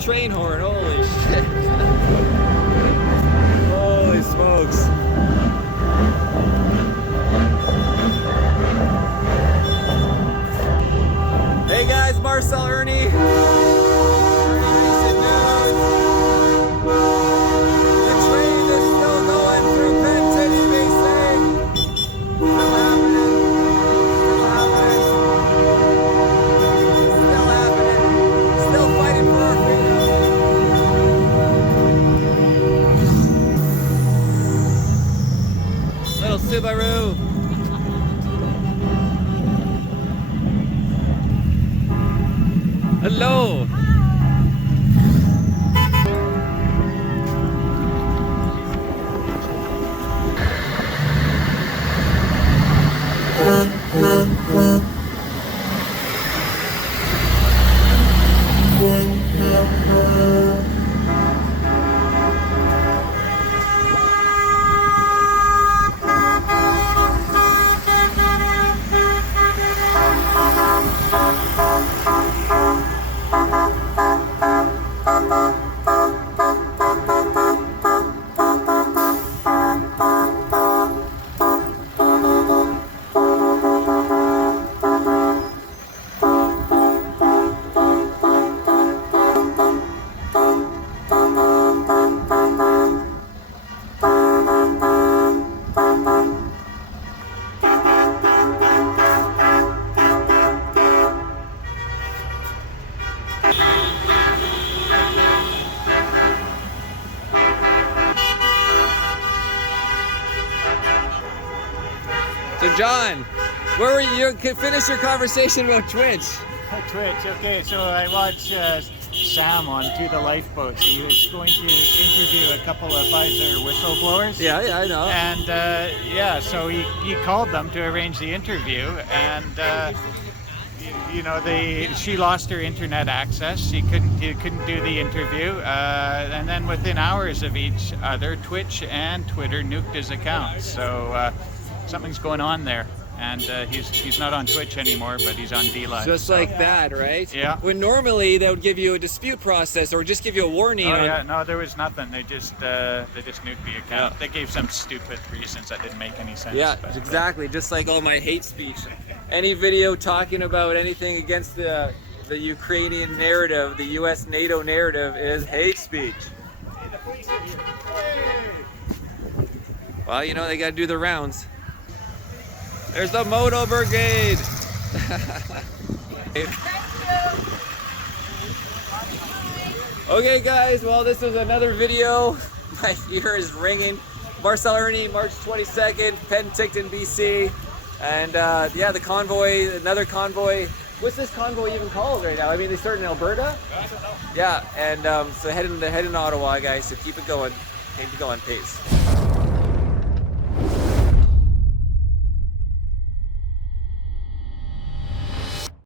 Train horn, holy shit. Holy smokes. Hey guys, Marcel Irnie. IrnieracingNews. The train is still going through Penticton, BC. Still happening. Still happening. Still fighting for our freedom. Little Subaru. Hello. So John, where were you? Finish your conversation about Twitch. Twitch, okay, so I watched Sam on To the Lifeboats. He was going to interview a couple of Pfizer whistleblowers. Yeah, I know. And yeah, so he called them to arrange the interview, and you know, she lost her internet access. She couldn't do the interview, and then within hours of each other, Twitch and Twitter nuked his account. So something's going on there. And he's not on Twitch anymore, but he's on D-Live. Just so, like that, right? Yeah. When normally they would give you a dispute process or just give you a warning. Oh yeah, no, there was nothing. They just nuked the account. Yeah. They gave some stupid reasons that didn't make any sense. Yeah, but, exactly. Just like all my hate speech. Any video talking about anything against the Ukrainian narrative, the U.S. NATO narrative, is hate speech. Well, you know, they got to do the rounds. There's the Moto Brigade! Okay guys, well this is another video. My ear is ringing. Marcel Irnie, March 22nd, Penticton, BC. And yeah, the convoy, another convoy. What's this convoy even called right now? I mean, they started in Alberta? I don't know. Yeah, and so heading to Ottawa, guys, so keep it going. Keep it going, peace.